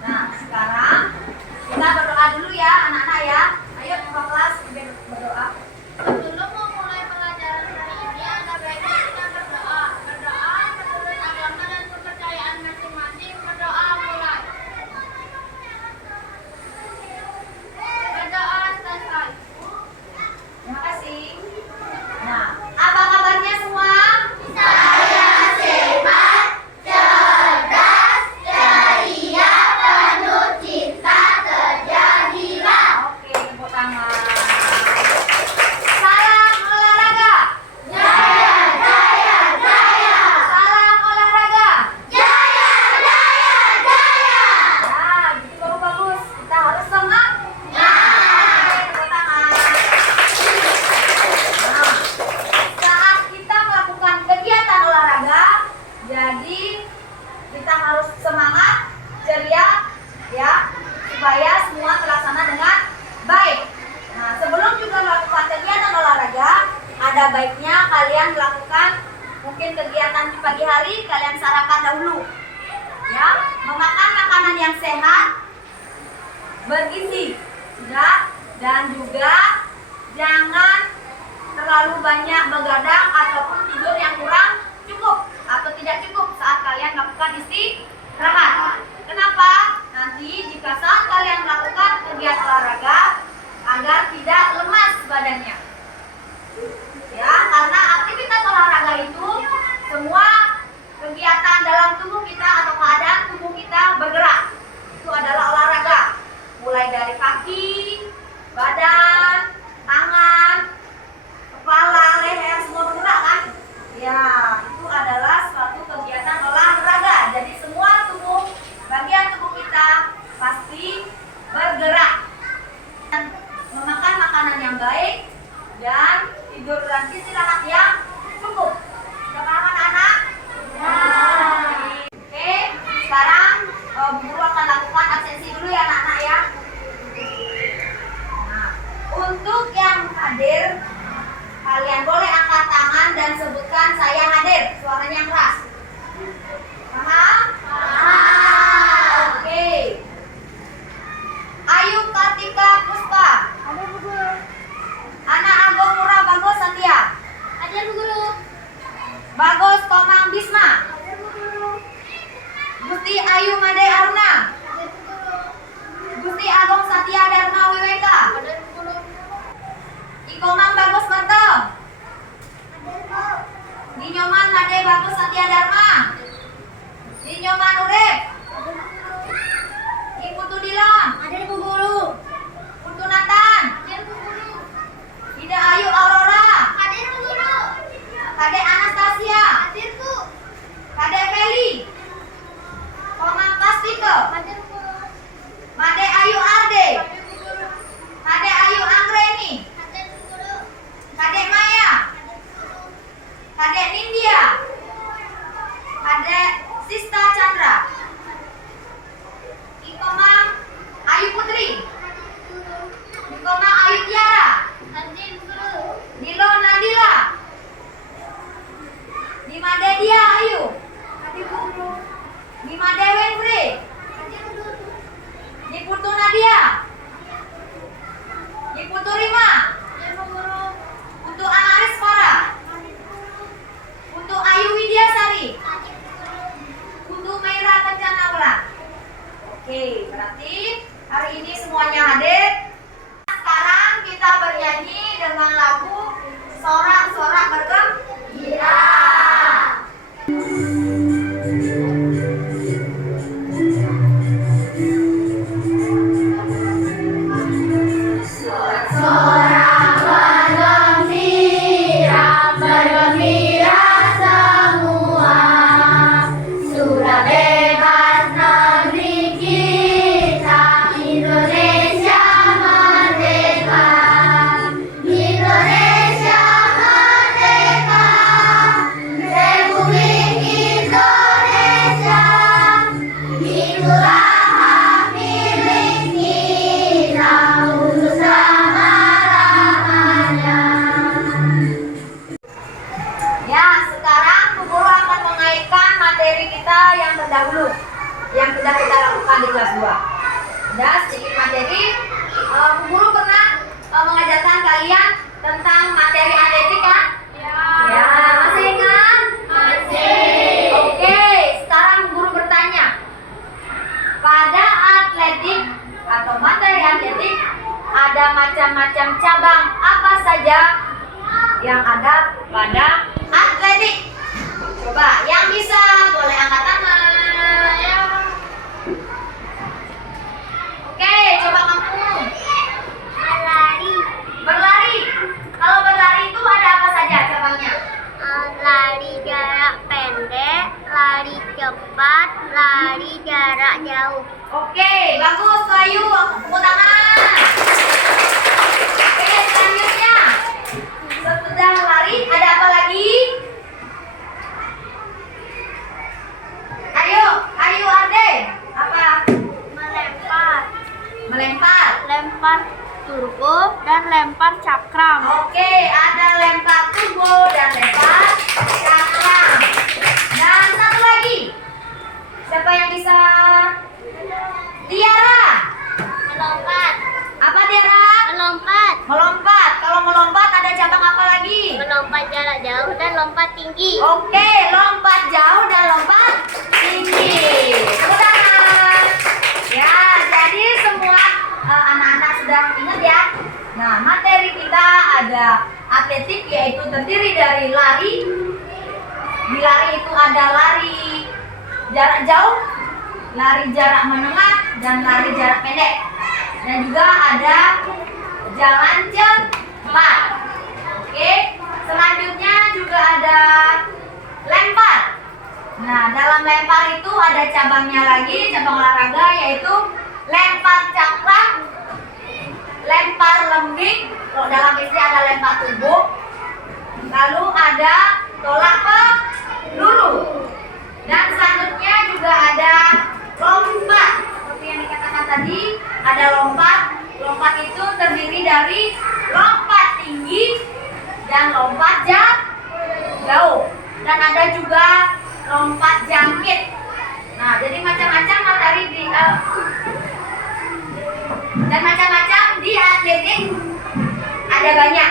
Nah, sekarang kita berdoa dulu ya anak-anak ya. Ayo ke kelas berdoa. Sebelum memulai pelajaran hari ini, ada baiknya kita berdoa. Berdoa menurut agama dan kepercayaan masing-masing. Berdoa mulai. Berdoa selesai. Terima kasih. Nah, apa kabarnya semua? Saya sehat, cerdas, ceria, penuh cinta, kerja gila. Oke, tepuk tangan. Salam olahraga. Jaya, jaya, jaya. Salam olahraga. Jaya, jaya, jaya. Nah, gitu baru bagus. Kita harus semangat. Ya. Oke, tepuk tangan. Nah, saat kita melakukan kegiatan olahraga, jadi kita harus semangat, ceria, ya, supaya semua terlaksana dengan baik. Nah, sebelum juga melakukan kegiatan olahraga, ada baiknya kalian melakukan mungkin kegiatan di pagi hari, kalian sarapan dahulu, ya, memakan makanan yang sehat, bergizi, sudah, dan juga jangan terlalu banyak begadang ataupun tidur yang kurang cukup atau tidak cukup saat kalian melakukan istirahat. Kenapa? Nanti jika saat kalian melakukan kegiatan olahraga agar tidak lemas badannya. Ya, karena aktivitas olahraga itu semua kegiatan dalam tubuh kita atau keadaan tubuh kita bergerak. Itu adalah olahraga. Mulai dari kaki, badan, tangan, kepala, leher, semua bergerak kan? Ya, itu adalah suatu kegiatan olahraga. Jadi semua tubuh, bagian tubuh kita pasti bergerak. Dan memakan makanan yang baik dan tidur dan istirahat yang cukup. Sudah paham anak-anak? Oke, sekarang Bu Guru akan lakukan absensi dulu ya anak-anak ya. Nah, untuk yang hadir, kalian boleh angkat tangan dan sebutkan saya hadir. Suaranya yang keras. Paham? Paham. Oke. Ayu Kartika Puspa. Ada Bu Guru. Anak Agung Murah Bagus Satya. Ada Bu Guru. Bagus Komang Bisma. Ada Bu Guru. Gusti Ayu Made Aruna. Ada Bu Guru. Gusti Agung Satya Dharma Wiweka. Ada Bu Guru. Ikomang Bagus Marto. Ada Bu. Ninyoman Made Bagus Satya Dharma. Ninyoman Urip. Ada Bu Guru. Iputu Dilon. Ada Bu Guru. Putu Nathan. Ada Bu Guru. Ida Ayu Aurora. Ada Bu Guru. Kade Anastasia. Ada Bu. Kade Feli. Komang Pastike. Ada Bu Guru. Made Ayu Arde. Ada Bu Guru. Kade Ayu Anggreni. Ada Bu Guru. Kade Maya. Kade Nindya. Kade Sista Chandra. Ikomang Ayu Putri. Ikomang Ayu Tiara. Ada Bu Guru. Nilo Nadila. Nima Dedia Ayu. Ada Bu Guru. Nima Dewen Bre. Ada Bu Guru. Niputu Nadia. Niputu Rima. Ada Bu Guru. Untuk Anaris Farah. Untuk Ayu Widyasari. Ada Bu Guru. Untuk Meira Kencanaura. Oke, berarti hari ini semuanya hadir. Sekarang kita bernyanyi dengan lagu Sorak-sorak bergembira. Sorak bergembira, bergembira semua. Sudah bebas negeri kita, Indonesia yang terdahulu yang sudah kita lakukan di kelas 2. Ada sedikit materi. Bu Guru pernah mengajarkan kalian tentang materi atletik kan? Ya, masih ingat? Masih. Oke, sekarang Bu Guru bertanya. Pada atletik atau materi atletik ada macam-macam cabang apa saja yang ada pada atletik? Coba yang bisa boleh angkat tangan. Oke, coba kamu. Lari. Berlari. Kalau berlari itu ada apa saja cabangnya? Lari jarak pendek, lari cepat, lari jarak jauh. Oke, bagus. Ayo, tepuk tangan. Oke, selanjutnya. Setelah lari, ada apa lagi? Ayo Arde. Apa? Melempar. Melempar. Lempar turbo dan lempar cakram. Oke, ada lempar turbo dan lempar cakram. Dan satu lagi. Siapa yang bisa? Tiara. Melompat. Apa Tiara? Melompat. Melompat. Kalau melompat ada cabang apa lagi? Melompat jarak jauh dan lompat tinggi. Oke, lompat jauh dan lompat tinggi. Tepuk tangan. Ya, jadi semua anak-anak sudah ingat ya. Nah, materi kita ada atletik yaitu terdiri dari lari. Di lari itu ada lari jarak jauh, lari jarak menengah, dan lari jarak pendek. Dan juga ada jalan cepat. Oke, selanjutnya juga ada lempar. Nah, dalam lempar itu ada cabangnya lagi, cabang olahraga yaitu lempar cakram, lempar lembing, kalau dalam istilah ada lempar turbo, lalu ada tolak peluru, dan selanjutnya juga ada lompat. Seperti yang dikatakan tadi, ada lompat. Lompat itu terdiri dari lompat tinggi dan lompat jauh, dan ada juga lompat jangkit. Nah, jadi macam-macam materi dan macam-macam di atletik ada banyak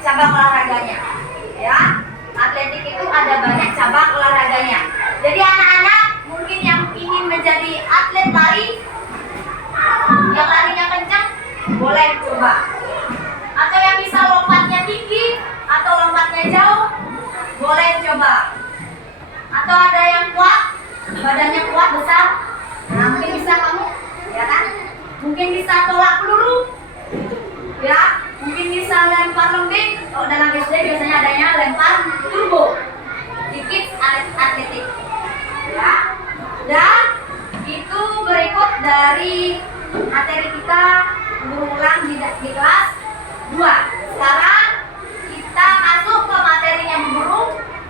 cabang olahraganya. Ya, atletik itu ada banyak cabang olahraganya. Jadi anak-anak mungkin yang ingin menjadi atlet lari, yang larinya kencang, boleh coba. Atau yang bisa lompatnya tinggi atau lompatnya jauh, boleh coba. Atau ada yang kuat, badannya kuat besar, nah mungkin bisa kamu, ya kan? Mungkin bisa tolak peluru, ya. Mungkin bisa lempar lembing. Kalau dalam SD biasanya adanya lempar turbo. Dikit atletik, ya. Dan itu berikut dari materi kita berulang di kelas 2. Sekarang kita masuk ke materinya Bu Guru,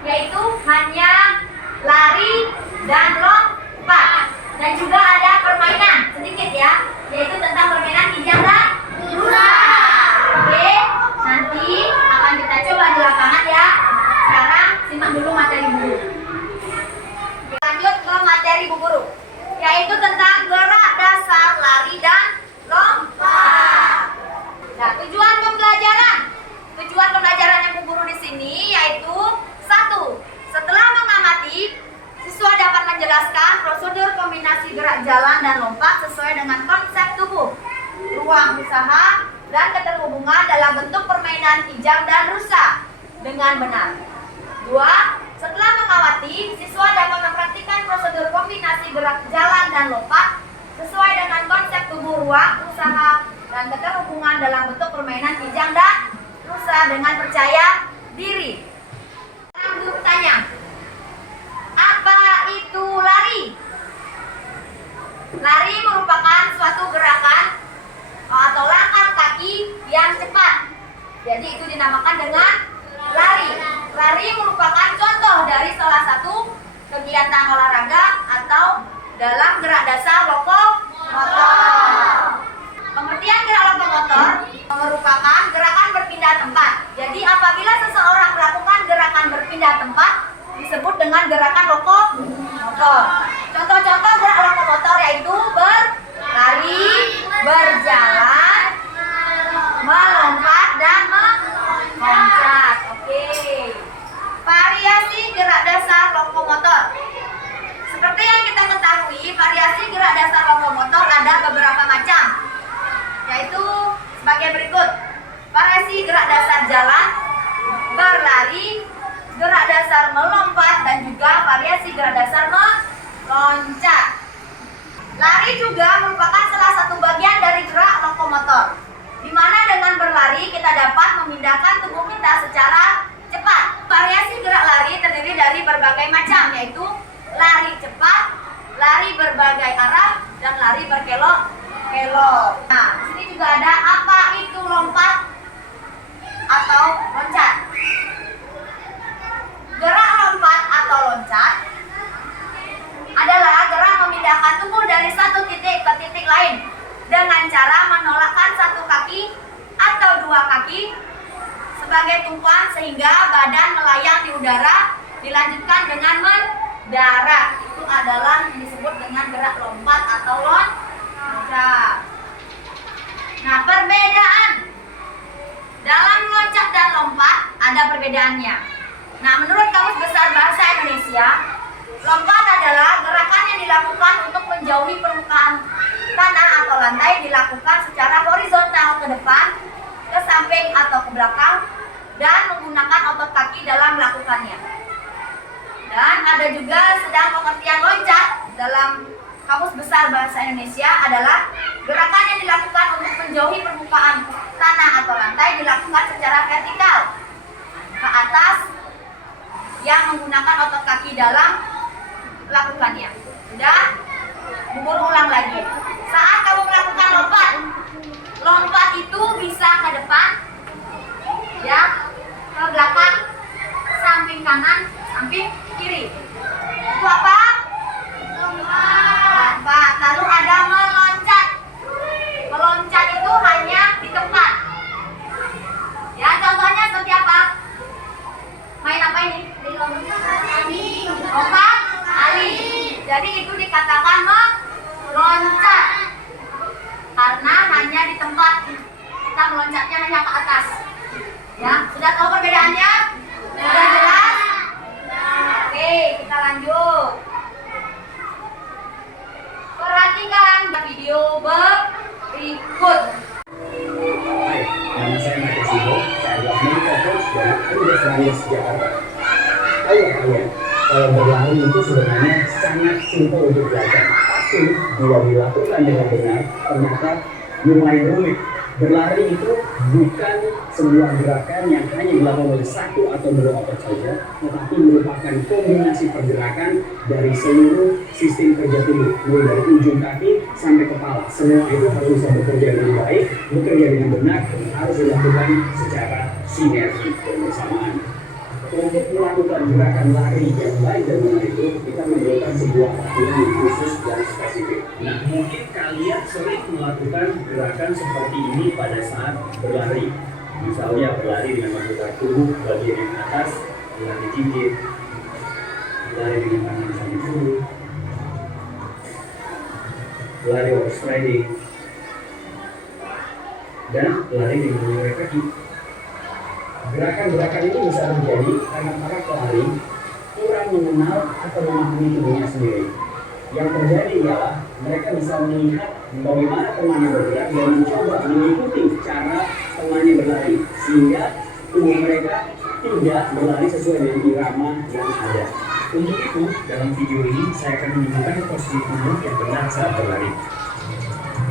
yaitu hanya lari dan lompat. Dan juga ada permainan sedikit ya, yaitu tentang permainan kijang dan rusa. Oke, nanti akan kita coba di lapangan ya. Sekarang simak dulu materi Bu Guru. Lanjut ke materi Bu Guru, yaitu tentang gerak dasar lari dan lompat. Nah, tujuan pembelajaran yang Bu Guru di sini yaitu 1. Setelah mengamati, siswa dapat menjelaskan prosedur kombinasi gerak jalan dan lompat sesuai dengan konsep tubuh, ruang usaha, dan keterhubungan dalam bentuk permainan kijang dan rusa dengan benar. 2. Setelah mengamati, siswa dapat mempraktikkan prosedur kombinasi gerak jalan dan lompat sesuai dengan konsep tubuh, ruang usaha, dan keterhubungan dalam bentuk permainan kijang dan rusa dengan percaya diri. Sekarang Guru tanya, apa itu lari? Lari merupakan suatu gerakan atau langkah kaki yang cepat. Jadi itu dinamakan dengan lari. Lari merupakan contoh dari salah satu kegiatan olahraga atau dalam gerak dasar lokomotor. Pengertian gerak lokomotor merupakan gerakan berpindah tempat. Jadi apabila seseorang melakukan gerakan berpindah tempat disebut dengan gerakan lokomotor. lokomotor. Contoh-contoh gerak lokomotor yaitu berlari, berjalan, melompat, dan meloncat. Oke. Variasi gerak dasar lokomotor. Seperti yang kita ketahui, variasi gerak dasar lokomotor ada beberapa macam, yaitu sebagai berikut. Variasi gerak dasar jalan, berlari, gerak dasar melompat, dan juga variasi gerak dasar meloncat. Lari juga merupakan salah satu bagian dari gerak lokomotor, di mana dengan berlari kita dapat memindahkan tubuh kita secara cepat. Variasi gerak lari terdiri dari berbagai macam, yaitu lari cepat, lari berbagai arah, dan lari berkelok-kelok. Nah, di sini juga ada apa itu lompat atau loncat. Gerak lompat atau loncat adalah gerak memindahkan tubuh dari satu titik ke titik lain dengan cara menolakkan satu kaki atau dua kaki sebagai tumpuan sehingga badan melayang di udara, dilanjutkan dengan mendarat. Itu adalah yang disebut dengan gerak lompat atau loncat. Nah, perbedaan dalam loncat dan lompat ada perbedaannya. Nah, menurut Kamus Besar Bahasa Indonesia, lompat adalah gerakan yang dilakukan untuk menjauhi permukaan tanah atau lantai, dilakukan secara horizontal ke depan, ke samping atau ke belakang, dan menggunakan otot kaki dalam melakukannya. Dan ada juga sedang pengertian loncat dalam Kamus Besar Bahasa Indonesia adalah gerakan yang dilakukan untuk menjauhi permukaan tanah atau lantai, dilakukan secara vertikal ke atas yang menggunakan otot kaki dalam melakukannya. Sudah? Bu Guru ulang lagi. Saat kamu melakukan lompat itu bisa ke depan, ya, ke belakang, samping kanan, samping kiri. Itu apa? Lompat. Lalu ada meloncat. Meloncat itu hanya di tempat. Ya, contohnya seperti apa? Main apa ini? Lompat ali. Jadi itu dikatakan meloncat karena hanya di tempat. Kita meloncatnya hanya ke atas. Ya, sudah tahu perbedaannya? Sudah jelas? Oke, kita lanjut. Perhatikan video berikut. Hai, nama saya Michael Sibo. Saya adalah medical coach dari Universitas Jakarta. Ayo kalian, kalau berlari itu sebenarnya sangat simpel untuk belajar. Tapi bila dilakukan dengan benar, ternyata lumayan rumit. Berlari itu bukan sebuah gerakan yang hanya dilakukan oleh satu atau dua otot saja, tetapi merupakan kombinasi pergerakan dari seluruh sistem kerja tubuh, mulai dari ujung kaki sampai kepala. Semua itu harus bisa bekerja dengan baik, bekerja dengan benar, dan harus dilakukan secara sinergi dan bersamaan. Untuk melakukan gerakan lari yang baik dan benar itu, kita memerlukan sebuah aturan yang khusus dan spesifik. Nah, mungkin kalian sering melakukan gerakan seperti ini pada saat berlari. Misalnya berlari dengan memutar tubuh bagian yang atas, berlari jinjit, berlari dengan tangan sambil dulu, berlari horse riding, dan berlari dengan mengulur kaki. Gerakan-gerakan ini bisa terjadi karena para pelari kurang mengenal atau memahami tubuhnya sendiri. Yang terjadi ialah mereka bisa melihat bagaimana temannya bergerak dan mencoba mengikuti cara temannya berlari, sehingga tubuh mereka tidak berlari sesuai dengan irama yang ada. Untuk itu, dalam video ini saya akan menunjukkan posisi tubuh yang benar saat berlari.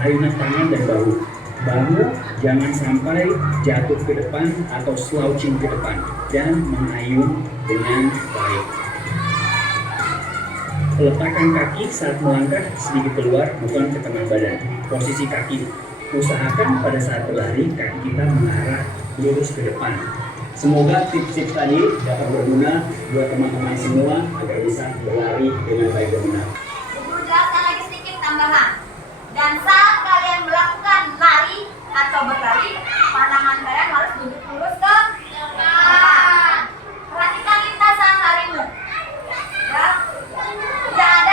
Ayunan tangan dan bahu. Bahu jangan sampai jatuh ke depan atau slouching ke depan, dan mengayun dengan baik. Peletakan kaki saat melangkah sedikit keluar, bukan ke tengah badan. Posisi kaki, usahakan pada saat berlari kaki kita mengarah lurus ke depan. Semoga tips-tips tadi dapat berguna buat teman-teman semua agar bisa berlari dengan baik dan benar. Guru jelaskan lagi sedikit tambahan. Dan saat kalian melakukan lari atau berlari, pandangan kalian harus duduk lurus ke depan. Perhatikan lintasan larimu. Ya, tidak ada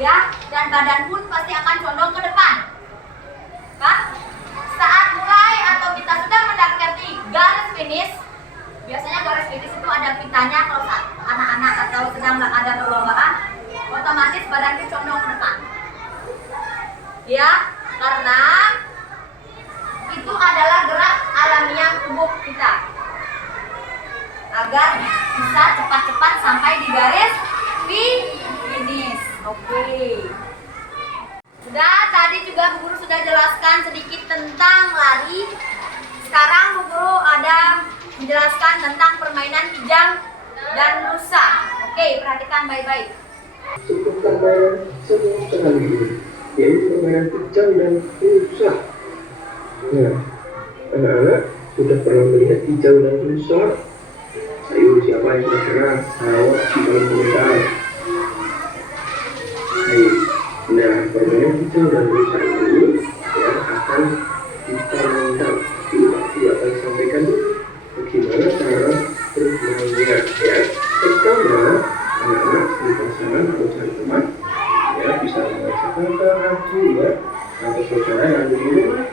ya, dan badan pun pasti akan condong ke depan. Kan? Saat mulai atau kita sudah mendekati garis finish, biasanya garis finish itu ada pitanya kalau saat anak-anak atau sedang ada perlombaan, otomatis badan kita condong ke depan. Ya, karena itu adalah gerak alamiah tubuh kita agar bisa cepat-cepat sampai di garis finish. Oke. Sudah, tadi juga Bu Guru sudah jelaskan sedikit tentang lari. Sekarang Bu Guru ada menjelaskan tentang permainan kijang dan rusa. Oke, perhatikan baik-baik. Cukup permainan seru sekali ini, yaitu permainan kijang dan rusa. Nah, anak-anak sudah pernah melihat kijang dan rusa? Ayo, siapa yang bergerak? Jawab di kolom komentar. Ayo. Nah, permainan kijang dan rusa ini ya akan kita mainkan. Aku akan sampaikan bagaimana cara bermainnya. Ya, pertama anak-anak di pasangan atau cari teman ya bisa mengajak kakak, adik ya atau saudara yang ada di rumah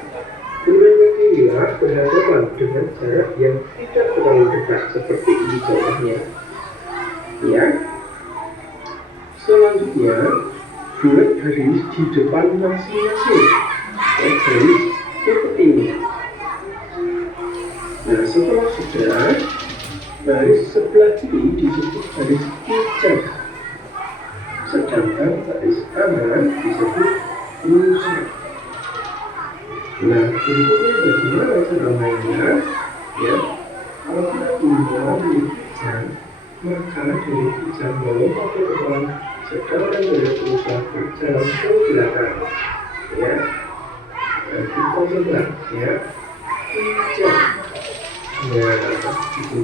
bermain gila berhadapan dengan jarak yang tidak terlalu dekat seperti ini contohnya. Ya, selanjutnya buat garis di depan masing-masing ya, garis seperti ini. Nah, setelah sudah, garis sebelah kiri disebut garis kijang, sedangkan garis kanan disebut rusa. Nah, berikutnya bagaimana cara mainnya? Ya, kalau kita punya dari kijang, maka dari kijang melompat ke depan, sedangkan dari rusa berjalan ke belakang. Ya, nah, kita coba ya, kijang. Ya, itu.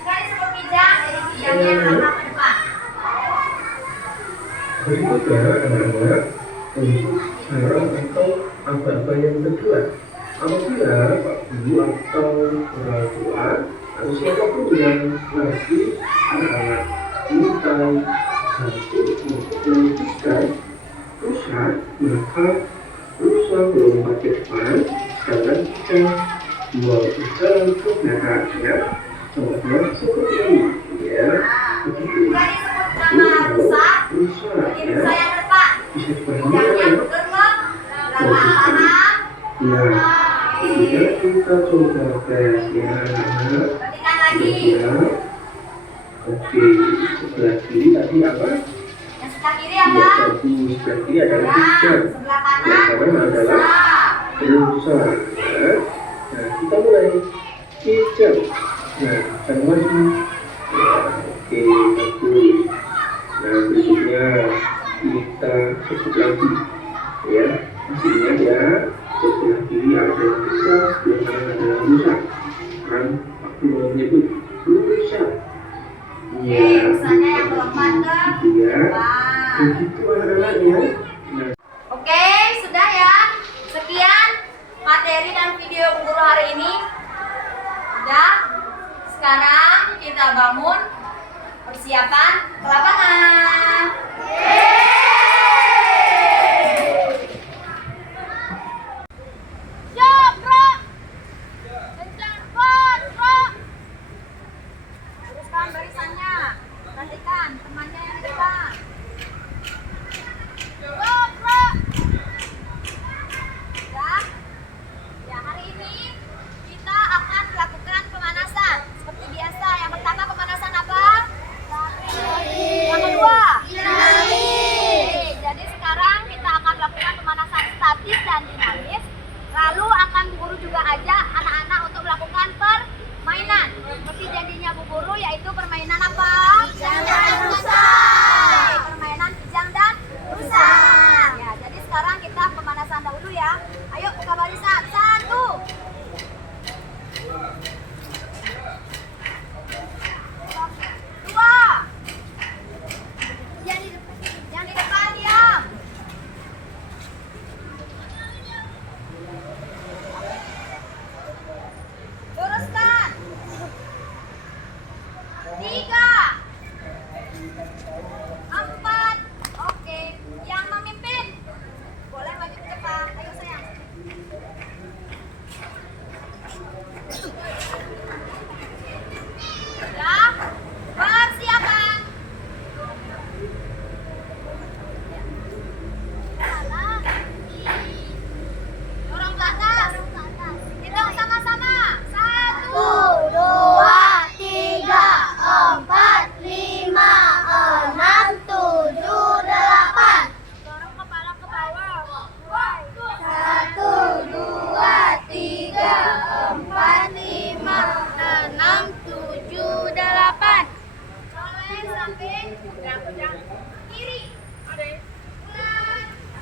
Garis kijang, jadi kijangnya melangkah ke depan. Berikutnya anak-anak untuk cara atau apa-apa yang kedua. Apabila Pak Guru atau orang tua atau siapapun yang lagi anak-anak minta satu untuk melanjutkan rusa, maka rusa melompat ke depan, sedangkan kita berjalan ke belakang ya. Contohnya seperti ini ya. Begitu. Garis nama rusa, jadi ya. rusa yang depan. Bisa Kijangnya dipahami. mundur ke belakang. Nah, kemudian kita coba tes ya anak-anak. Perhatikan lagi. Ya. Oke, sebelah kiri tadi apa? Yang sebelah kiri Ya, apa? tadi sebelah kiri adalah Ya, kijang. sebelah Yang kanan kanan adalah rusa. Ya. Nah, kita mulai kijang. Nah, kita maju. Ya, oke, bagus. Nah, berikutnya kita sebut lagi. Ya, masih ingat ya. Sebelah kiri adalah kijang, sebelah kanan adalah rusa. Kan, aku mau menyebut rusa. Oke, rusanya yang melompat ke Ya, depan. begitu anak-anak ya. Nah, Oke, sudah ya. Sekian materi dan video Bu Guru hari ini. Sudah. Sekarang kita bangun persiapan ke lapangan. Siap, bro. Kencang, bro. Luruskan barisannya. Perhatikan temannya yang di depan. Bro. Ya. Ya, hari ini kita akan melakukan pemanasan seperti biasa. Yang pertama pemanasan apa? Yang kedua? Lari. Kiri.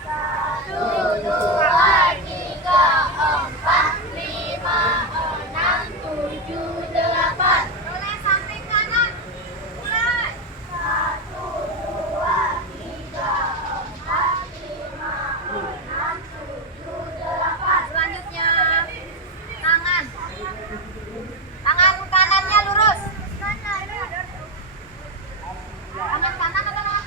Satu, dua, tiga, empat, lima, enam, tujuh, delapan. Mulai samping kanan. Mulai. Satu, dua, tiga, empat, lima, enam, tujuh, delapan. Selanjutnya tangan. Tangan kanannya lurus. Tangan kanan atau tangan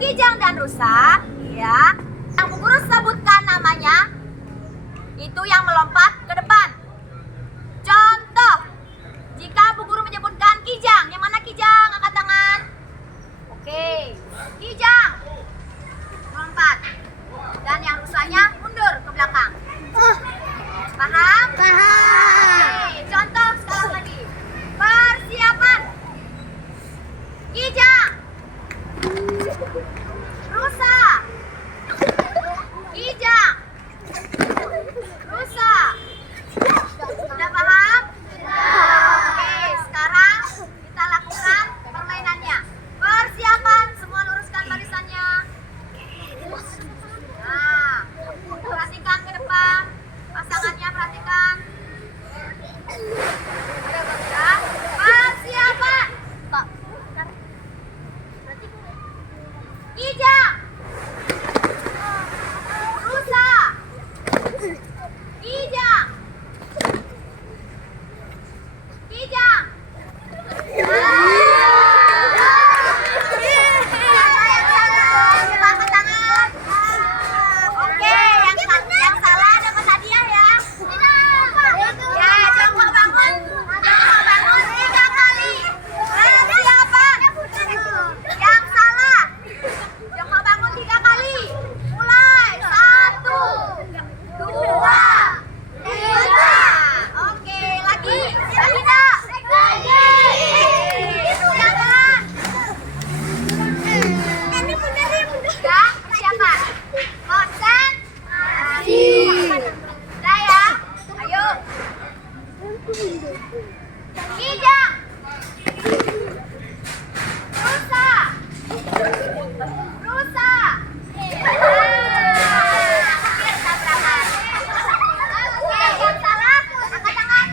Kijang dan rusa, ya. Yang Bu Guru sebutkan namanya, itu yang melompat ke depan. Contoh, jika Bu Guru menyebutkan kijang, yang mana kijang? Angkat tangan. Oke, kijang melompat. Dan yang rusanya mundur ke belakang. Paham? Oke, contoh sekarang lagi. Persiapan. Kijang, rusa, kijang, rusa. Sudah paham? Oke, sekarang kita lakukan permainannya. Persiapan, semua luruskan barisannya. Nah, perhatikan ke depan. Pasangannya perhatikan. Ya. Persiapan. Kijang, rusa, kijang, kijang. Oke, yang salah dapat hadiah ya. Ya, jongkok bangun. Jongkok bangun 3 kali. Persiapan. Yang salah. Jongkok bangun 3 kali. Mulai. 1, 2, 3. Oke, lagi. Lagi enggak? Lagi. Silakan. Ya, persiapan. Konsen. Sudah ya. Ayo. Kijang, rusa, rusa. Hampir tabrakan. Oke, yang salah angkat tangan.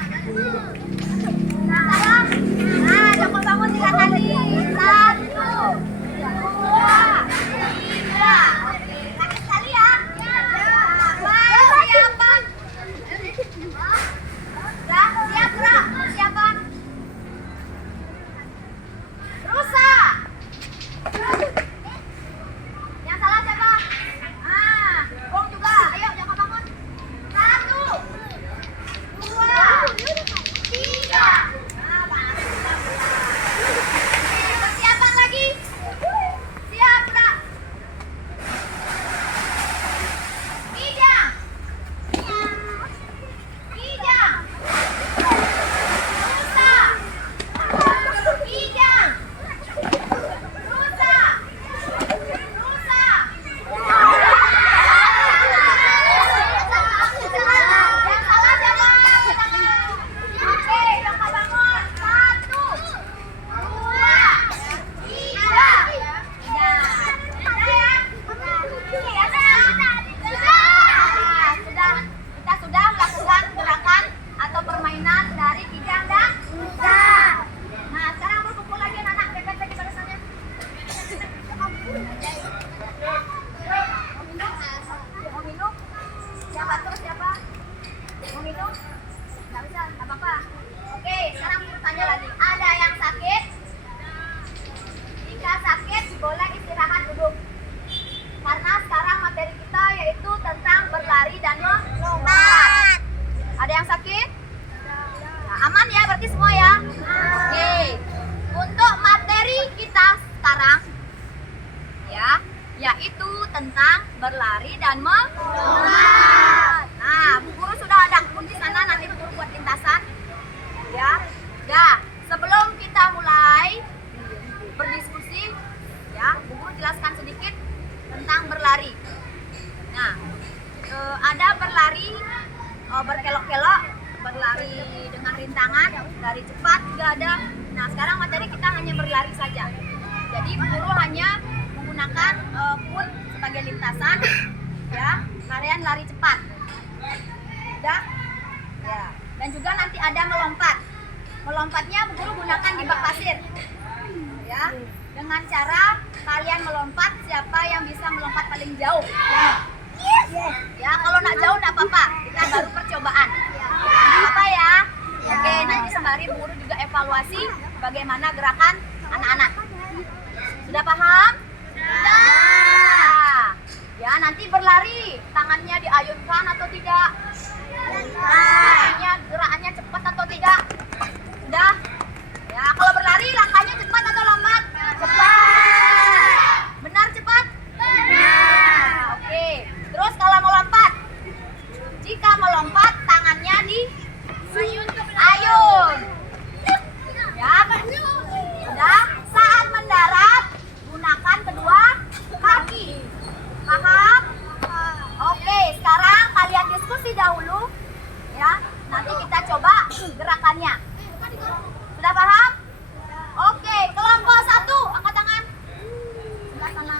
Yang salah. Nah, jongkok bangun 3 kali. 1, 2, 3. Oke, lagi sekali ya. Persiapan. Sudah siap gerak. Persiapan. Rusa. Yang salah siapa? Ah, Bong juga. Ayo jongkok bangun. 1, 2, 3. Nah, bagus. Persiapan lagi. Siap gerak. Kijang, kijang, rusa, kijang, rusa, rusa. Yang salah siapa? Oke, jongkok bangun. 1, 2, 3. Ya. Kita sudah melakukan gerakan atau permainan dari kijang dan rusa. Nah, sekarang berkumpul lagi anak-anak, pepet lagi barisannya. Mau minum? Siapa terus siapa? Mau minum? Nggak bisa, nggak apa-apa. Oke, sekarang aku tanya lagi. Ada yang sakit? Jika sakit, boleh istirahat duduk. Karena sekarang materi kita yaitu tentang berlari dan melompat. Ada yang sakit? Nah, aman ya berarti semua ya? Oke. Untuk materi kita sekarang ya, yaitu tentang berlari dan melompat. Nah, Bu Guru sudah ada pun di sana, nanti Bu Guru buat lintasan. Ya. Nah, sebelum kita mulai berdiskusi ya, Bu Guru jelaskan sedikit tentang berlari. Nah, ada berlari berkelok-kelok, berlari dengan rintangan, lari cepat juga ada. Nah, sekarang materi kita hanya berlari saja. Jadi Bu Guru hanya menggunakan pun sebagai lintasan, ya, kalian lari cepat. Sudah? Ya. Dan juga nanti ada melompat. Melompatnya Bu Guru gunakan di bak pasir. Ya. Dengan cara kalian melompat, siapa yang bisa melompat paling jauh. Ya, kalau nak jauh enggak apa-apa. Kita baru percobaan. Enggak apa-apa ya. Oke, nanti sembari Bu Guru juga evaluasi bagaimana gerakan anak-anak. Sudah paham? Sudah. nanti berlari, tangannya diayunkan atau tidak? Gerakannya cepat atau tidak? Sudah? Ya, kalau berlari langkahnya cepat atau lambat? Cepat. Benar cepat? Benar. Oke. Terus kalau melompat? Jika melompat tangannya ayun. Ya, sudah. Saat mendarat gunakan kedua kaki. Paham? Oke, sekarang kalian diskusi dahulu. Ya, nanti kita coba gerakannya. Sudah paham? Oke, kelompok 1 angkat tangan. Sebelah sana.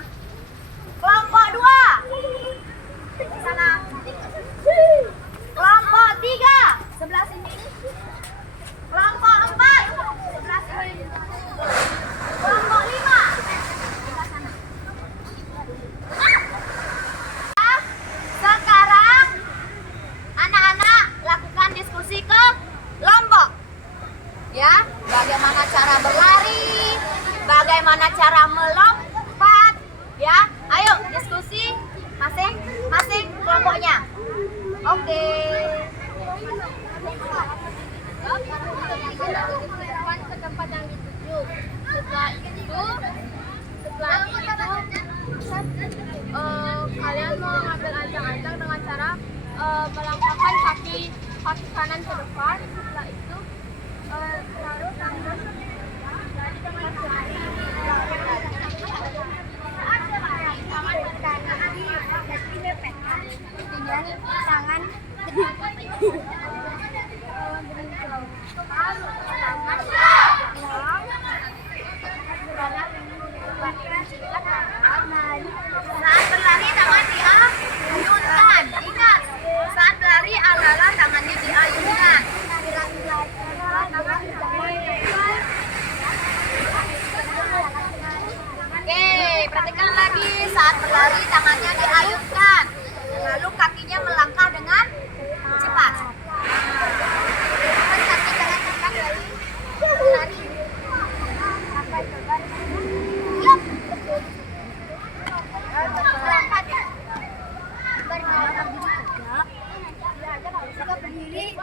Kelompok 2 di sana. Kelompok 3 sebelah sini. Kelompok 4 sebelah sini. Kelompok 5 sebelah sana. Sekarang anak-anak lakukan diskusi ke kelompok. Ya, bagaimana cara berlari, bagaimana cara melompat, ya. Ayo diskusi masing-masing kelompoknya. Oke. Ke tempat yang dituju. Setelah itu kalian mau ngambil ancang-ancang dengan cara melangkahkan kaki kanan ke depan. Setelah itu taruh tangan dari tempat berlari. Tangan Saat berlari tangan diayunkan. Ingat, saat berlari adalah tangannya diayunkan. Oke, perhatikan lagi. Saat berlari tangannya diayunkan. Lalu kakinya melangkah dengan cepat. Kaki jangan angkat dari berlari. Sampai ke garis. Yup. Berdiri.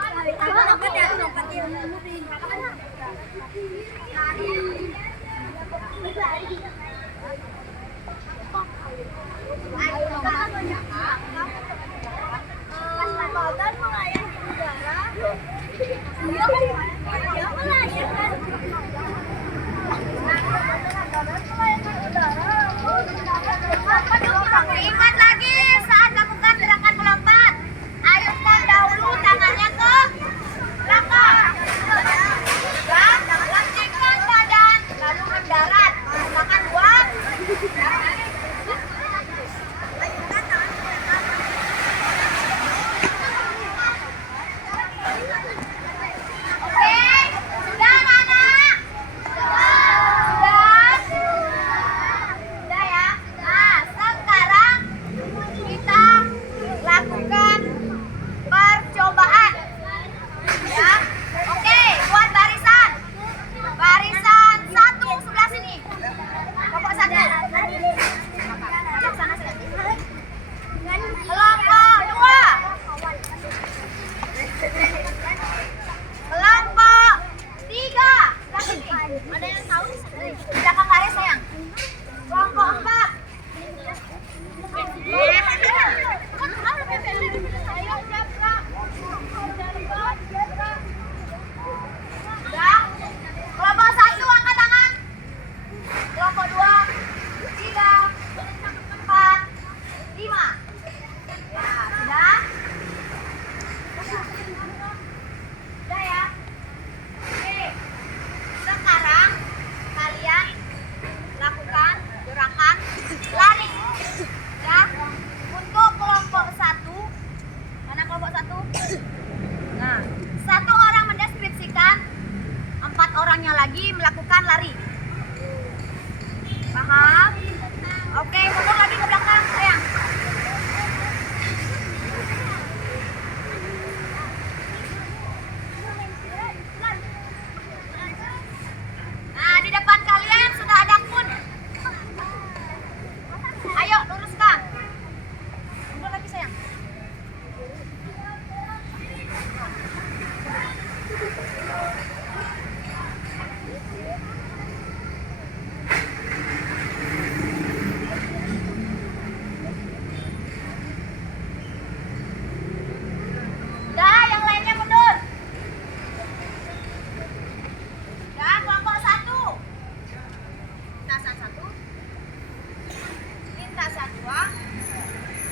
dua,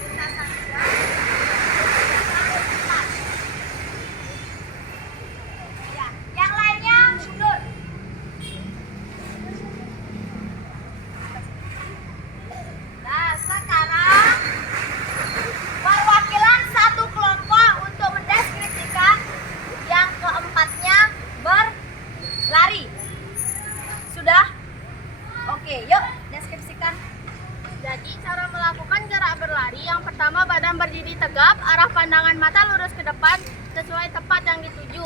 lintasan tiga, lintasan empat. Ya, yang lainnya mundur. Nah, sekarang perwakilan satu kelompok untuk mendeskripsikan yang keempatnya berlari. Sudah? Oke, yuk deskripsikan. Jadi cara melakukan gerak berlari yang pertama badan berdiri tegap, arah pandangan mata lurus ke depan sesuai tempat yang dituju.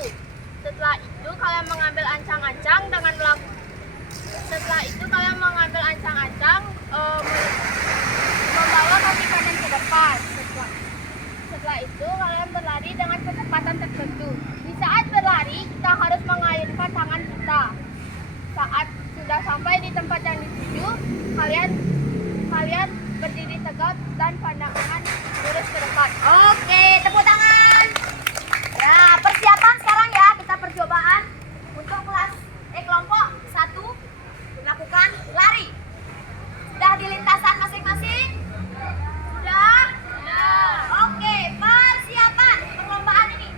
Setelah itu kalian mengambil ancang-ancang dengan melakukan. Setelah itu kalian mengambil ancang-ancang membawa kaki kanan ke depan. Setelah itu kalian berlari dengan kecepatan tertentu. Di saat berlari kita harus mengayunkan tangan kita. Saat sudah sampai di tempat yang dituju, kalian berdiri tegak dan pandangan lurus ke depan. Oke, tepuk tangan. Ya, persiapan sekarang ya, kita percobaan untuk kelompok 1 lakukan lari. Sudah di lintasan masing-masing? Sudah? Ya. Oke, persiapan perlombaan ini.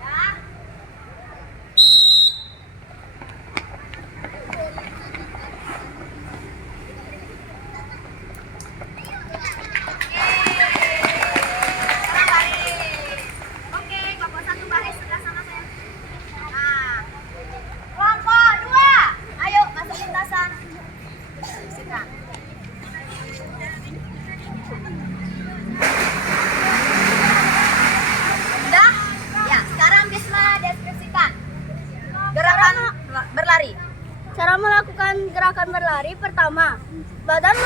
Ya. Oke, kelompok 1 baris sebelah sana saya. Nah, kelompok 2, ayo masuk lintasan. Silakan. Sudah? Ya, sekarang Bisma deskripsikan gerakan berlari. Cara melakukan gerakan berlari pertama, badan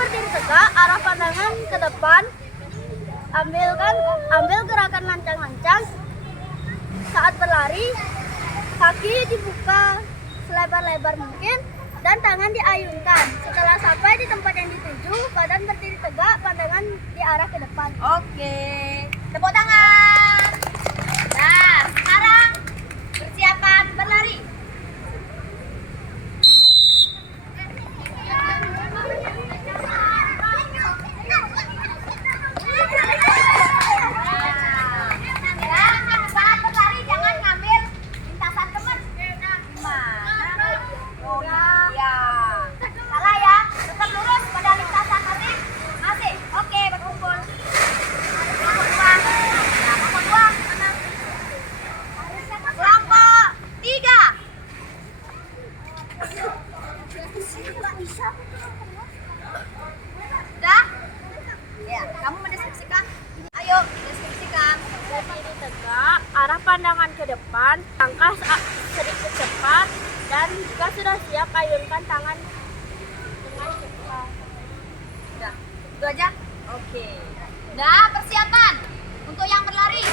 berdiri tegak, arah pandangan ke depan. Ambil gerakan lancang-lancang. Saat berlari, kaki dibuka selebar-lebar mungkin dan tangan diayunkan. Setelah sampai di tempat yang dituju, badan berdiri tegak, pandangan diarah ke depan. Oke, tepuk tangan. Nah, sekarang persiapan berlari. Saat berlari jangan ngambil lintasan teman. Gimana? Oh iya. Salah ya. Tetap lurus pada lintasan masing. Oke, berkumpul. Kelompok 2. Nah, kelompok 2 mana? Kelompok 3. Sudah? Ya, kamu mendeskripsikan. Ayo, deskripsikan. Berdiri tegak, arah pandangan ke depan, langkah sedikit cepat, dan jika sudah siap, ayunkan tangan dengan cepat. Sudah. Itu aja? Oke. Nah, persiapan untuk yang berlari.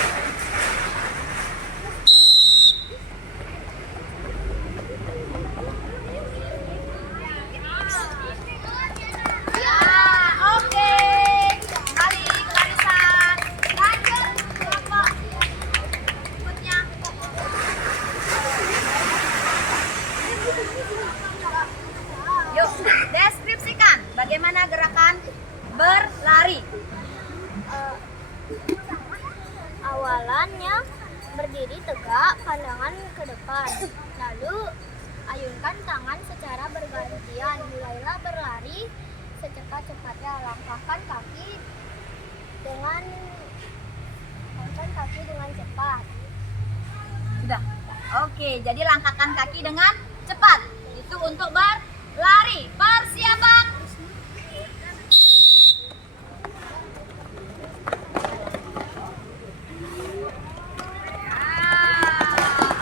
Ya, oke. Kembali ke barisan. Lanjut kelompok berikutnya. Yuk, deskripsikan bagaimana gerakan berlari. Awalannya berdiri tegak, pandangan ke depan. Lalu ayunkan tangan secara bergantian. Mulailah berlari secepat-cepatnya. Langkahkan kaki dengan cepat. Sudah. Oke, jadi langkahkan kaki dengan cepat. Itu untuk berlari. Persiapan.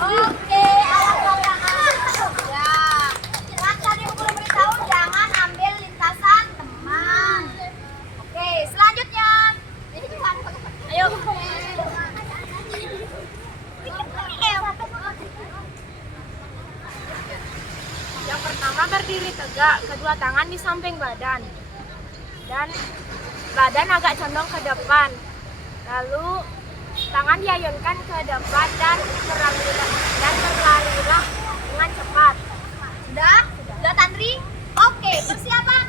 Oke, awas tangan. Ya. Langkah yang perlu beritahu jangan ambil lintasan teman. Oke, selanjutnya. Ayo. Yang pertama berdiri tegak, kedua tangan di samping badan. Dan badan agak condong ke depan. Lalu tangan diayunkan ke depan dan berlarilah dengan cepat. Sudah? Sudah Tandri? Oke, persiapan.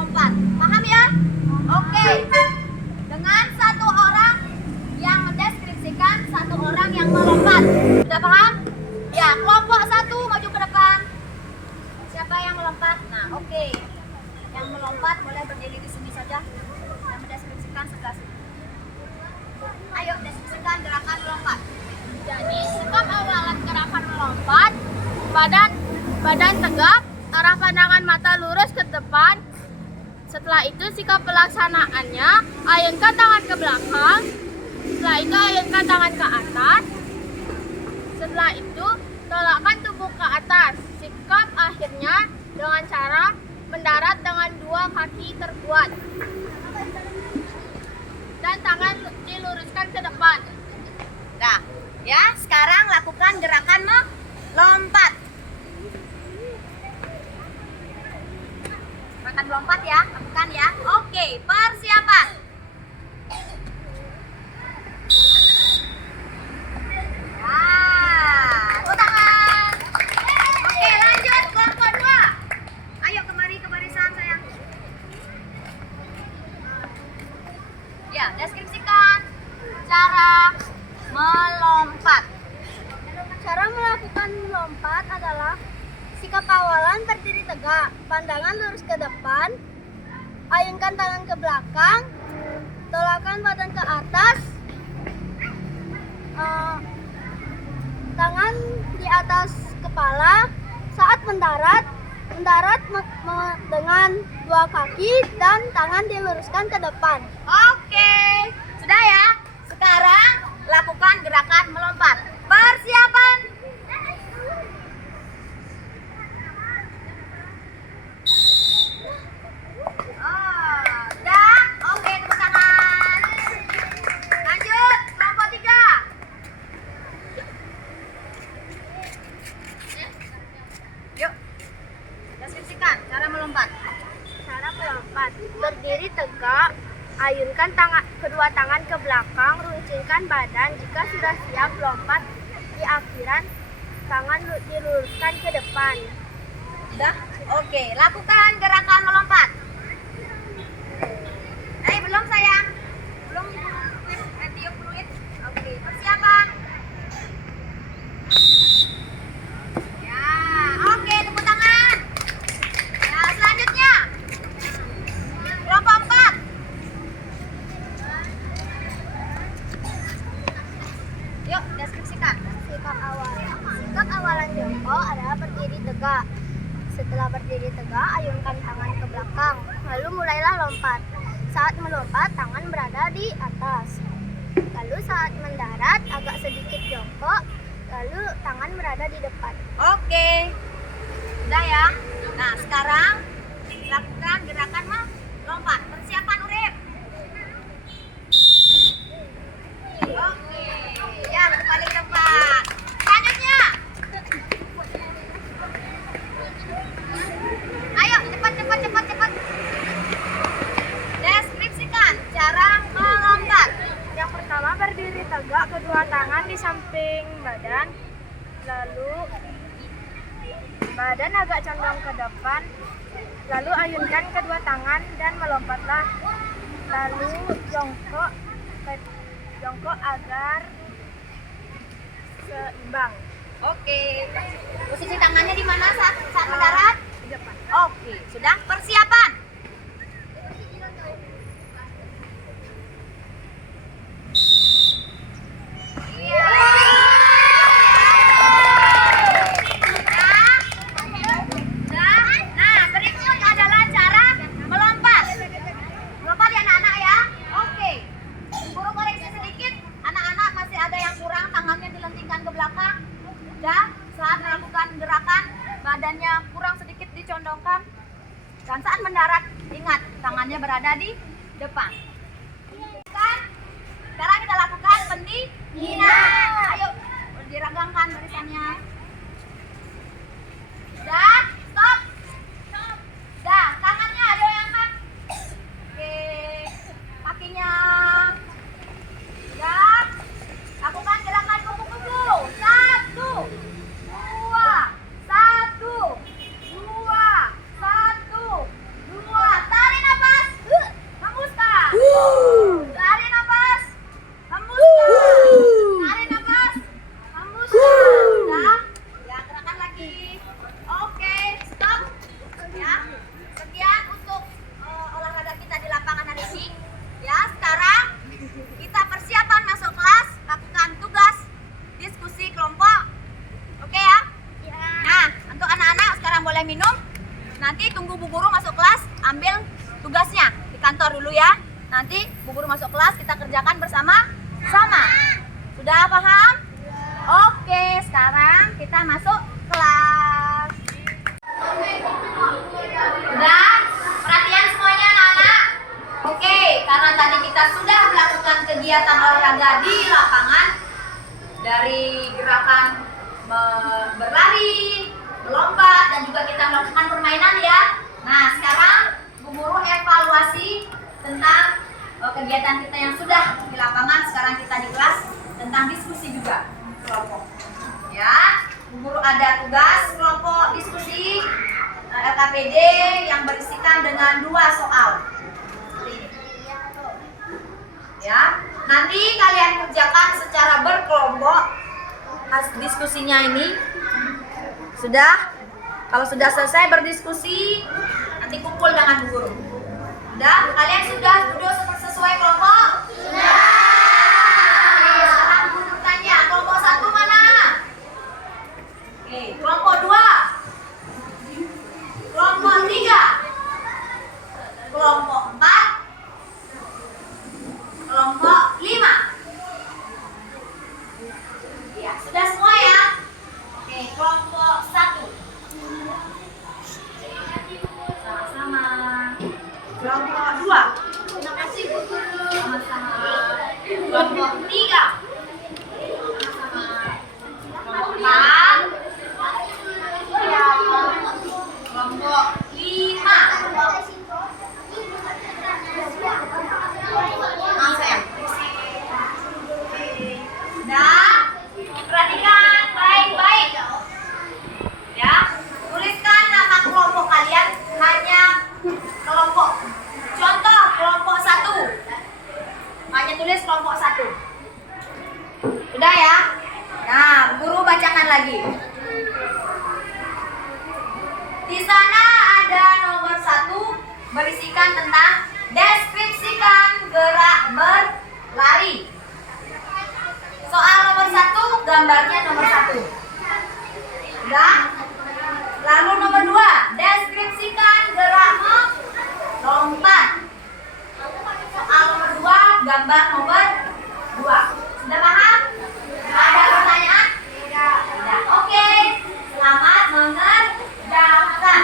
melompat. Paham ya? Oke. Dengan satu orang yang mendeskripsikan satu orang yang melompat. Sudah paham? Ya, kelompok satu maju ke depan. Siapa yang melompat? Nah, oke. Yang melompat boleh berdiri di sini saja. Yang mendeskripsikan sebelah sini. Ayo, deskripsikan gerakan melompat. Jadi, sikap awalan gerakan melompat, badan tegak, arah pandangan mata lurus ke depan. Setelah itu sikap pelaksanaannya, ayunkan tangan ke belakang. Setelah itu ayunkan tangan ke atas. Setelah itu tolakkan tubuh ke atas. Sikap akhirnya dengan cara mendarat dengan dua kaki terkuat dan tangan diluruskan ke depan. Nah, ya, sekarang lakukan gerakan melompat. Gerakan melompat ya, lakukan ya. Oke, persiapan. Tepuk tangan. Oke, lanjut kelompok 2. Ayo kemari ke barisan sayang. Ya, deskripsikan cara melompat. Cara melakukan melompat adalah sikap awalan berdiri tegak, pandangan lurus ke depan, ayunkan tangan ke belakang, tolakkan badan ke atas, tangan di atas kepala. Saat mendarat dengan dua kaki dan tangan diluruskan ke depan. Oke, sudah ya. Sekarang lakukan gerakan melompat. Persiapan. Sudah. Oke, tepuk tangan. Lanjut, kelompok 3. Yuk, deskripsikan cara melompat. Cara melompat, berdiri tegak, ayunkan kedua tangan ke belakang, runcingkan badan. Jika sudah siap lompat, di akhiran tangan diluruskan ke depan. Sudah? Oke, lakukan gerakan melompat. Belum sayang. Belum tiup fluid. Oke, persiapan. Ya, oke, tepuk tangan. Ya, selanjutnya. Kelompok 4. Yuk, deskripsikan. Sikap awalan jongkok adalah berdiri tegak. Setelah berdiri tegak, ayunkan tangan ke belakang. Lalu mulailah lompat. Saat melompat, tangan berada di atas. Lalu saat mendarat, agak sedikit jongkok. Lalu tangan berada di depan. Oke. Sudah ya. Nah, sekarang lakukan gerakan melompat. Persiapan Urip. Oke. Yang paling depan. Selanjutnya. Ayo, cepat. Deskripsikan cara melompat. Yang pertama, berdiri tegak, kedua tangan di samping badan. Lalu badan agak condong ke depan. Lalu ayunkan kedua tangan dan melompatlah. Lalu jongkok agar seimbang. Oke. Posisi tangannya di mana saat mendarat? Di depan. Oke, sudah persiapan. Iya. Nah, berikut adalah cara melompat. Melompat ya anak-anak ya. Oke. Guru koreksi sedikit, anak-anak masih ada yang kurang, tangannya dilentingkan ke belakang. Dan saat melakukan gerakan, badannya kurang sedikit dicondongkan. Dan saat mendarat, ingat tangannya berada di depan. Sekarang kita lakukan pendinginan. Ayo, diragangkan barisannya. Dah, stop. Dah, tangannya ada yang angkat. Oke, kakinya. Dah, lakukan gerakan kupu-kupu. 1, 2, 1, 2, 1, 2. Tarik. tugasnya di kantor dulu ya. Nanti Bu Guru masuk kelas, kita kerjakan bersama-sama. Sudah paham? Oke, sekarang kita masuk kelas. Udah? Perhatian semuanya anak-anak. Oke, karena tadi kita sudah melakukan kegiatan olahraga di lapangan, dari gerakan berlari, melompat, dan juga kita melakukan permainan ya. Nah, sekarang Bu Guru evaluasi tentang kegiatan kita yang sudah di lapangan. Sekarang kita di kelas tentang diskusi juga kelompok. Ya, Bu Guru ada tugas kelompok diskusi LKPD yang berisikan dengan 2 soal. Ya, nanti kalian kerjakan secara berkelompok diskusinya ini. Sudah? Kalau sudah selesai berdiskusi, nanti kumpul dengan Bu Guru. Sudah? Kalian sudah duduk sesuai kelompok? Sudah. Oke, sekarang Bu Guru tanya, kelompok 1 mana? Oke, kelompok 2. Kelompok 3. Kelompok 4. Kelompok 5. Ya, sudah semua ya? Oke, kelompok 1. Sama-sama. Kelompok 2. Terima kasih Bu Guru. Sama-sama. Kelompok 3. Sama-sama. Kelompok 4. Kelompok 5. Nah, perhatikan baik-baik ya. Tuliskan nama kelompok kalian, hanya kelompok. Contoh kelompok 1. Hanya tulis kelompok 1. Sudah ya? Nah, guru bacakan lagi. Di sana ada nomor 1 berisikan tentang deskripsikan gerak berlari. Soal nomor 1, gambarnya nomor 1. Sudah? Lalu nomor 2, deskripsikan gerak melompat. Soal nomor 2, gambar nomor 2. Sudah paham? Ada pertanyaan? Tidak. Oke. Selamat mengerjakan.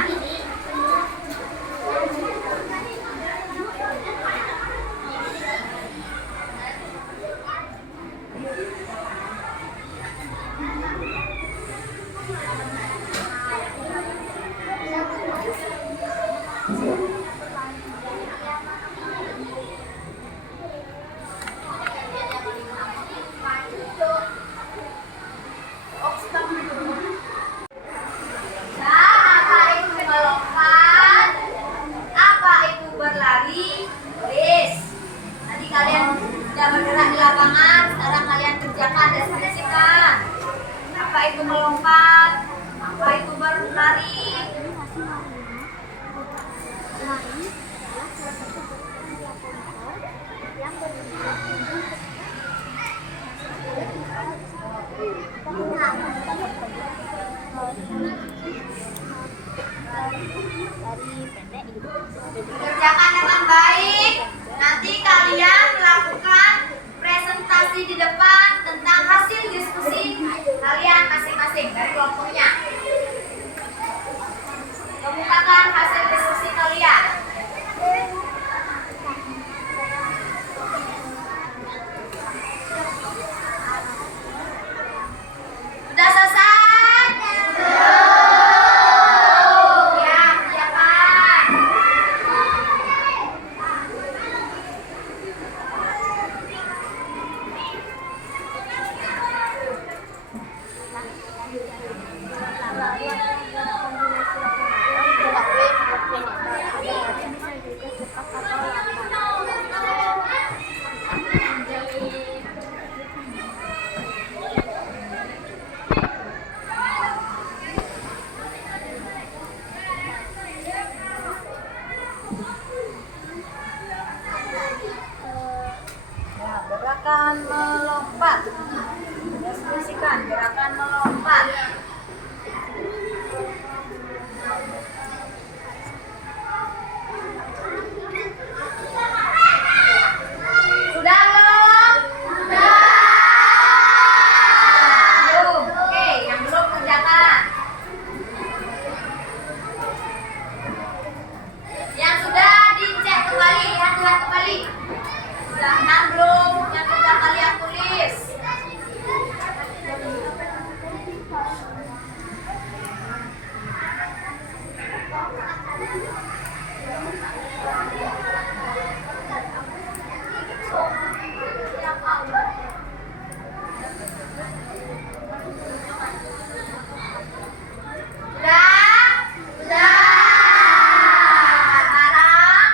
Sekarang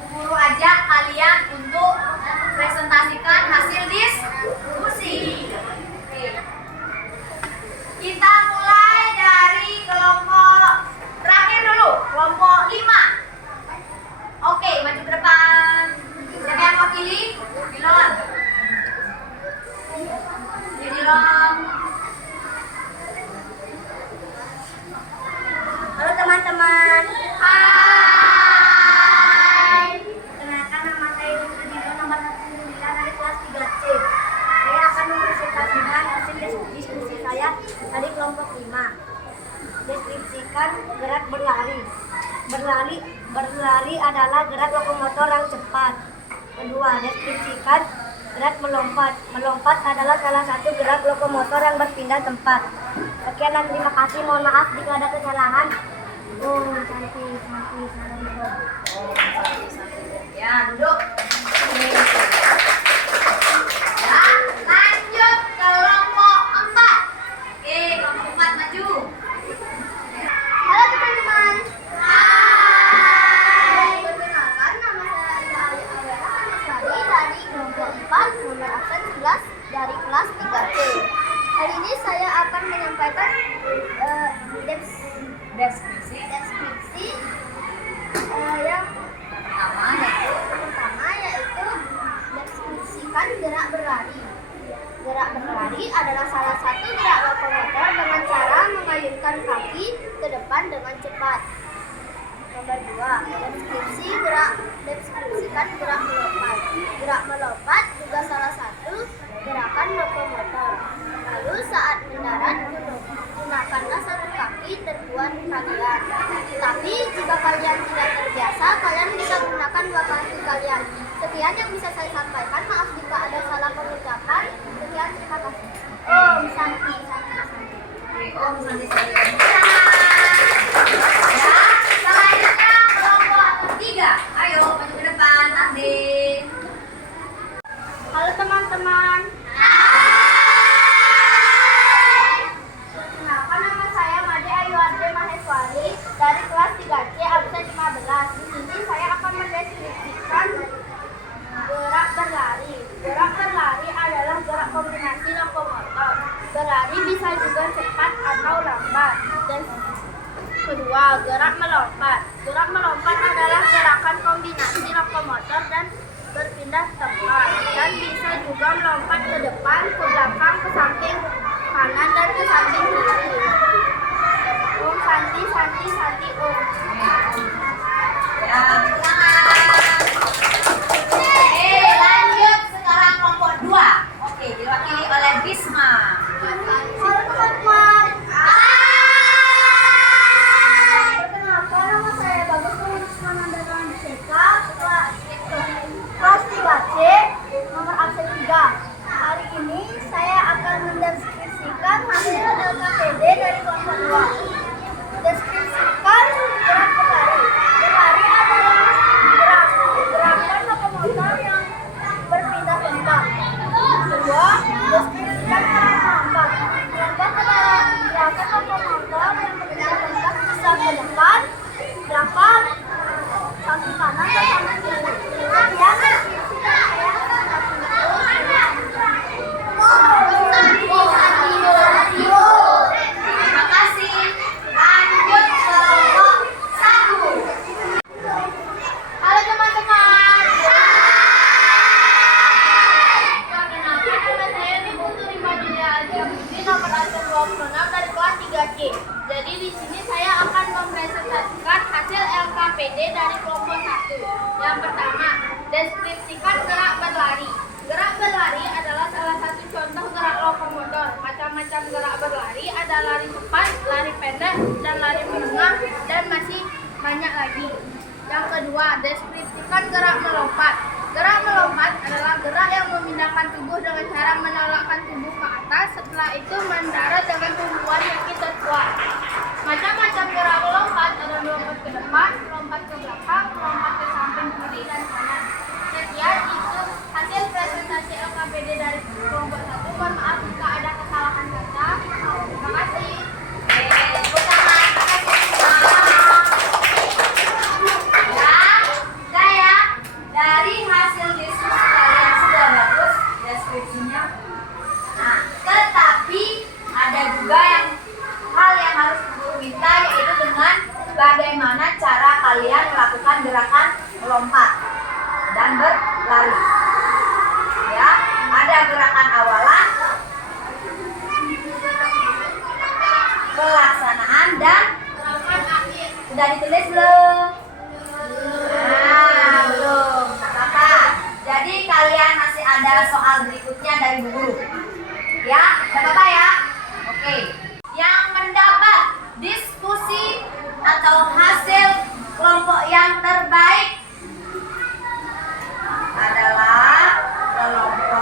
Bu Guru ajak kalian untuk presentasikan hasil diskusi. Oke. Kita mulai dari kelompok terakhir dulu, kelompok 5. Oke, maju ke depan. Siapa yang wakili? Dilon. Dilon. Halo teman-teman. Hai. Perkenalkan, nama saya Dino, nomor 9 dari kelas 3C. Saya akan mempresentasikan hasil diskusi saya dari kelompok 5. Deskripsikan gerak berlari. Berlari adalah gerak lokomotor yang cepat. Kedua, deskripsikan gerak melompat. Melompat adalah salah satu gerak lokomotor yang berpindah tempat. Sekian dan terima kasih. Mohon maaf jika ada kesalahan. Cantik. Ya, duduk. Ya, lanjut ke kelompok 4. Oke, kelompok 4 maju. Halo teman-teman. Hai. Perkenalkan, nama saya Awera Haniswari dari kelompok 4, nomor absen 11 dari kelas 3C. Hari ini saya akan menyampaikan Deskripsi yang pertama yaitu deskripsikan gerak berlari. Gerak berlari adalah salah satu gerak lokomotor dengan cara mengayunkan kaki ke depan dengan cepat. Nomor 2, deskripsikan gerak melompat. Gerak melompat juga salah satu gerakan lokomotor. Lalu saat mendarat, gunakanlah satu kaki terkuat kalian. Tapi jika kalian tidak terbiasa, kalian bisa gunakan dua kaki kalian. Sekian yang bisa saya sampaikan. Maaf jika ada salah pengucapan. Sekian, terima kasih. Om Santi. Om Santi. Ya, selanjutnya kelompok 3. Ayo maju ke depan, Ade. Halo teman-teman. Perkenalkan, nama saya Made Ayu Ade Maheswari dari kelas 3C absen 15. Di sini saya akan mendeskripsikan gerak berlari. Gerak berlari adalah gerak kombinasi lokomotor. Berlari bisa juga cepat atau lambat. Dan kedua, gerak melompat. Gerak melompat adalah gerakan kombinasi lokomotor dan berpindah tempat, dan bisa juga melompat ke depan, ke belakang, ke samping kanan, dan ke samping kiri. Om Santi, Om. Ya, lanjut sekarang kelompok 2. Oke, diwakili oleh Bisma. Halo teman-teman. Perkenalkan, nama saya Bagus Muhammad Mandaran Seka, kelas 3C, nomor absen 3. Hari ini saya akan mendeskripsikan hasil LKPD dari kelompok 2. Deskripsikan gerak berlari. Berlari adalah gerakan lokomotor yang berpindah tempat. Kedua, deskripsikan gerak melompat. Melompat adalah gerakan lokomotor yang berpindah tempat, bisa ke depan, belakang, samping kanan, dan samping kiri. Sekian deskripsikan saya. Terima kasih. Lanjut kelompok 1. Halo teman-teman. Perkenalkan, nama saya Niputu Rima Julia Aljamudi, nomor absen 26 dari kelas 3C. Jadi di sini saya akan mempresentasikan hasil LKPD dari kelompok 1. Yang pertama, deskripsikan gerak berlari. Gerak berlari adalah salah satu contoh gerak lokomotor. Macam-macam gerak berlari ada lari cepat, lari pendek, dan lari menengah, dan masih banyak lagi. Yang kedua, deskripsikan gerak melompat. Gerak melompat adalah gerak yang memindahkan tubuh dengan cara menolakkan tubuh ke atas, setelah itu mendarat dengan tumpuan kaki terkuat. Macam-macam gerak melompat ada melompat ke depan, melompat ke belakang, melompat dan berlari. Ya, ada gerakan awalan, pelaksanaan, dan sudah ditulis belum? Nah, belum. Tak apa. Jadi kalian masih ada soal berikutnya dari Bu Guru. Ya, tak apa ya? Oke. Yang mendapat diskusi atau hasil kelompok yang terbaik adalah kelompok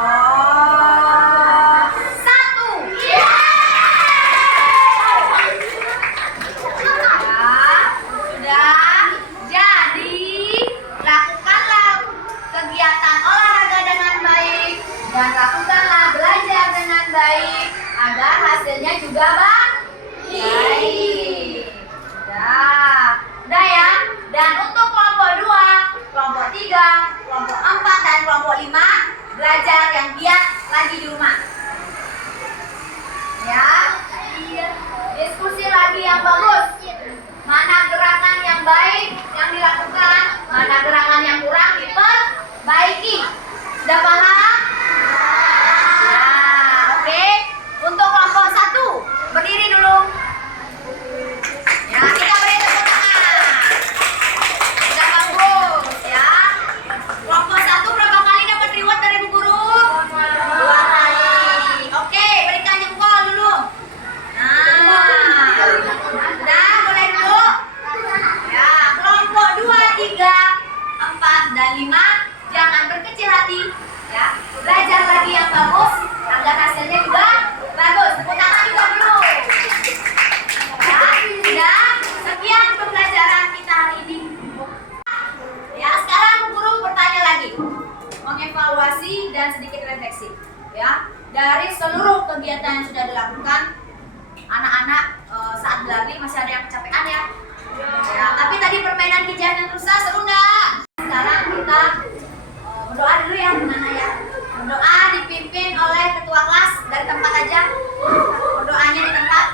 1. Ya, sudah. Jadi, lakukanlah kegiatan olahraga dengan baik dan lakukanlah belajar dengan baik agar hasilnya juga baik. Udah ya. Dan untuk kelompok 2, kelompok 3, kelompok 4, dan kelompok 5 belajar yang giat lagi di rumah. Ya. Diskusi lagi yang bagus. Mana gerakan yang baik yang dilakukan, mana gerakan yang kurang diperbaiki. Sudah paham? Nah, oke. Untuk kelompok 1, berdiri dulu. Ya, kita beri tepuk tangan. Sudah bagus ya. Kelompok 1 berapa kali dapat reward dari Bu Guru? 2 kali. Oke, berikan jempol dulu. Nah, sudah boleh dulu. Ya, kelompok 2, 3, 4, dan 5 jangan berkecil hati. Ya, belajar lagi yang bagus agar hasilnya juga bagus. Tepuk tangan juga dulu. Ya, sudah. Sekian pembelajaran kita hari ini. Ya, sekarang guru bertanya lagi, mengevaluasi dan sedikit refleksi. Ya, dari seluruh kegiatan yang sudah dilakukan, anak-anak saat berlari masih ada yang kecapean ya. Ya, tapi tadi permainan kijahan rusa seru nggak? Sekarang kita berdoa dulu ya, gimana ya? Berdoa dipimpin oleh ketua kelas dari tempat aja. Berdoanya di tempat.